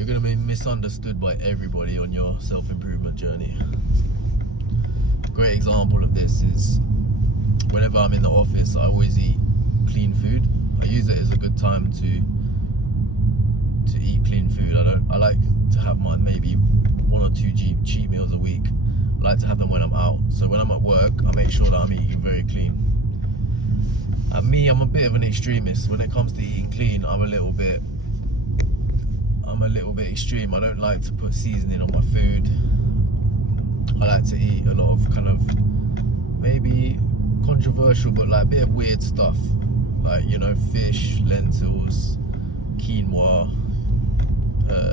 you're going to be misunderstood by everybody on your self-improvement journey. A great example of this is whenever I'm in the office, I always eat clean food. I use it as a good time to eat clean food. I like to have my maybe 1 or 2 cheat meals a week. I like to have them when I'm out. So when I'm at work, I make sure that I'm eating very clean. And me, I'm a bit of an extremist. When it comes to eating clean, I'm a little bit extreme. I don't like to put seasoning on my food. I like to eat a lot of kind of maybe controversial, but like a bit of weird stuff. Like, you know, fish, lentils, quinoa,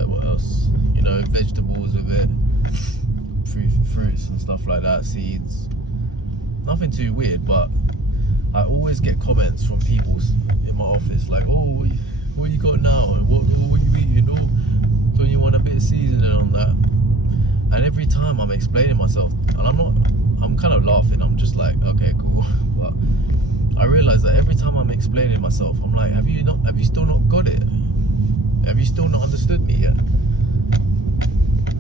what else? You know, vegetables with it, fruits and stuff like that, seeds. Nothing too weird, but I always get comments from people in my office like, oh, what you got now? What are you eating? Oh, don't you want a bit of seasoning on that? And every time I'm explaining myself, and I'm kind of laughing, I'm just like, okay, cool. But I realize that every time I'm explaining myself, I'm like, have you still not got it? Have you still not understood me yet?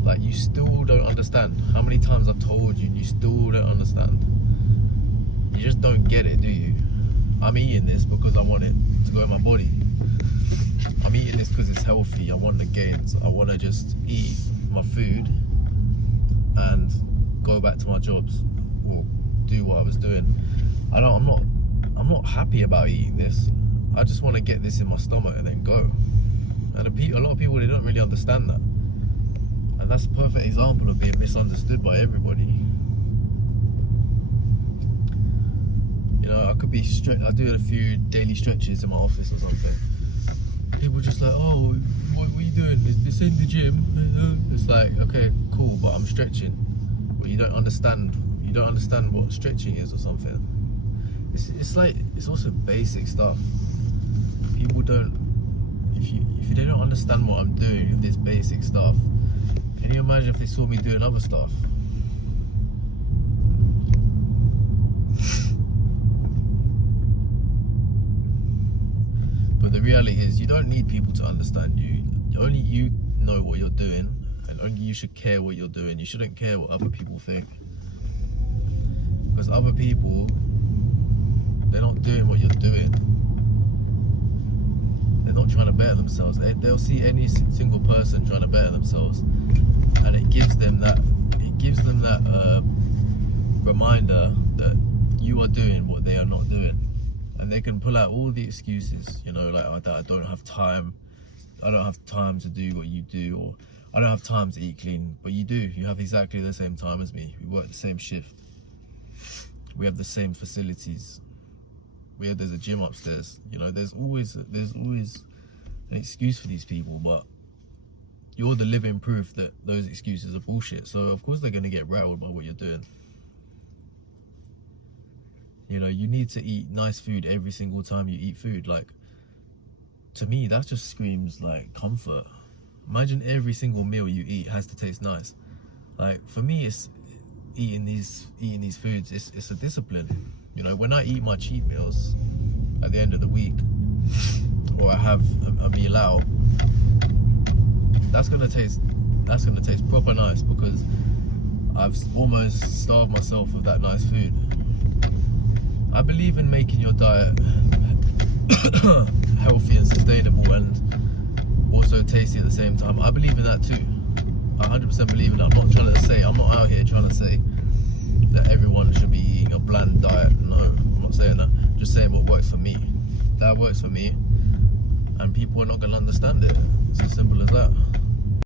Like, you still don't understand. How many times I've told you and you still don't understand? You just don't get it, do you? I'm eating this because I want it to go in my body. I'm eating this because it's healthy. I want the gains. I want to just eat my food and go back to my jobs or do what I was doing. I'm not happy about eating this. I just want to get this in my stomach and then go. And a lot of people, they don't really understand that. And that's a perfect example of being misunderstood by everybody. You know, I could be I do a few daily stretches in my office or something. People just like, oh, what are you doing? This ain't the gym. It's like, okay, cool, but I'm stretching. But you don't understand what stretching is or something. It's also basic stuff. People don't, if they don't understand what I'm doing with this basic stuff, can you imagine if they saw me doing other stuff? But the reality is, you don't need people to understand you. Only you know what you're doing, and only you should care what you're doing. You shouldn't care what other people think. Because other people, they're not doing what you're doing. They're not trying to better themselves. They'll see any single person trying to better themselves, and it gives them that reminder that you are doing what they are not doing. And they can pull out all the excuses, you know, like, oh, I don't have time to do what you do, or I don't have time to eat clean. But you do. You have exactly the same time as me. We work the same shift. We have the same facilities. There's a gym upstairs. You know, there's always an excuse for these people, but you're the living proof that those excuses are bullshit. So of course they're going to get rattled by what you're doing. You know, you need to eat nice food every single time you eat food. Like, to me, that just screams like comfort. Imagine every single meal you eat has to taste nice. Like, for me, it's eating these foods. It's a discipline. You know, when I eat my cheat meals at the end of the week, or I have a meal out, that's gonna taste proper nice, because I've almost starved myself of that nice food. I believe in making your diet healthy and sustainable and also tasty at the same time. I believe in that too. I 100% believe in that. I'm not out here trying to say that everyone should be eating a bland diet. No, I'm not saying that. I'm just saying what works for me. That works for me, and people are not going to understand it. It's as simple as that.